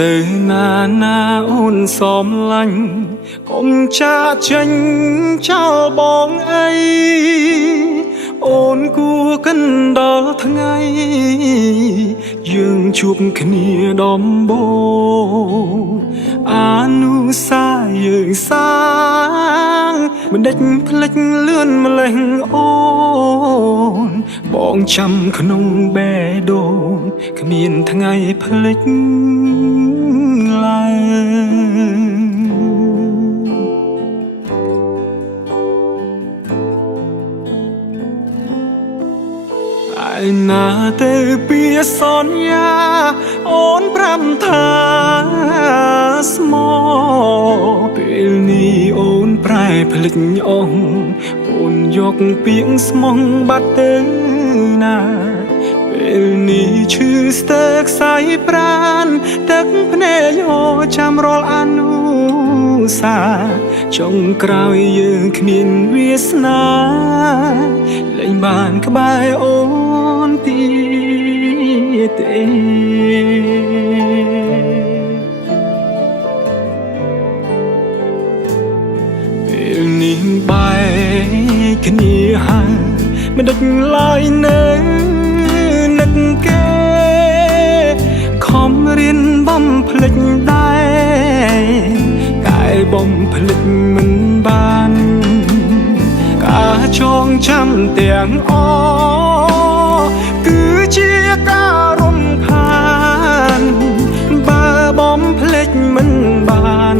từ na ôn xóm lạnh cùng cha tranh trao bóng ấy ôn cua cân đó tháng ngày dương chụp kia đom bô anu xa dương sáng mình đánh phách lươn mà lành ôn bóng trăm khung bé đồn miền tháng ngày phách lại ai na từ bia son ya ôn pram tha smallពេលនេះអូនប្រែភ្លេចអូនអូនយកពាក្យស្មងបាត់ទៅណាពេលនេះឈឺស្ទើរខ្សែប្រាណទឹកភ្នែកអូចាំរាល់អនុសាចុងក្រោយយើងគ្មានវាសនាលែងបានក្បែរអូនទៀតទេពេលនេះបែកគ្នាហើយមិនដឹកឡើយនៅនឹកគេខំរៀនបំភ្លេចដែរកាយបំភ្លេចមិនបានការចងចាំទាំងអគឺជាការរំខានបើបំភ្លេចមិនបាន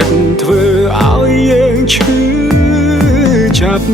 រឹងធ្វើឲ្យយើងឈឺចាប់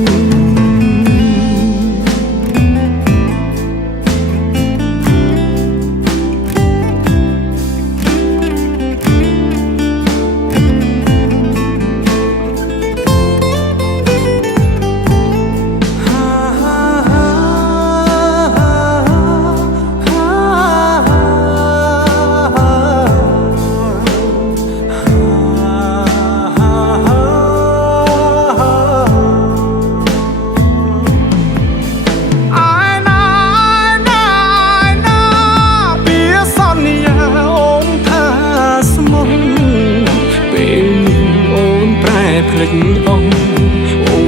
ភ្លេចអូ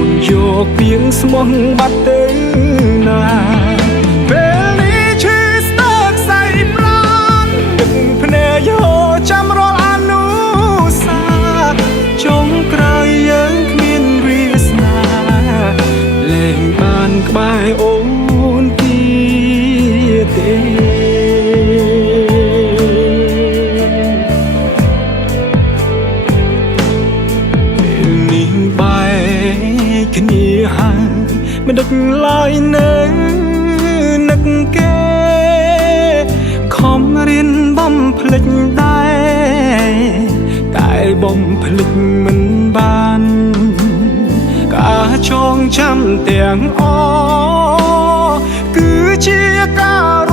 នយកពាក្យស្មងបាត់ទៅណាពេលនេះឈឺស្ទើរខ្សែប្រាណទឹកភ្នែកយោចាំរាល់អនុសាចុងក្រោយយើងគ្មានវាសនាលែងបានក្បែរអូនទៀតទេគ្នាហើយមិនដឹកឡើយនៅនឹកគេខំរៀនបំភ្លេចដែរតែបំភ្លេចមិនបានការចងចាំទាំងអគឺជាការ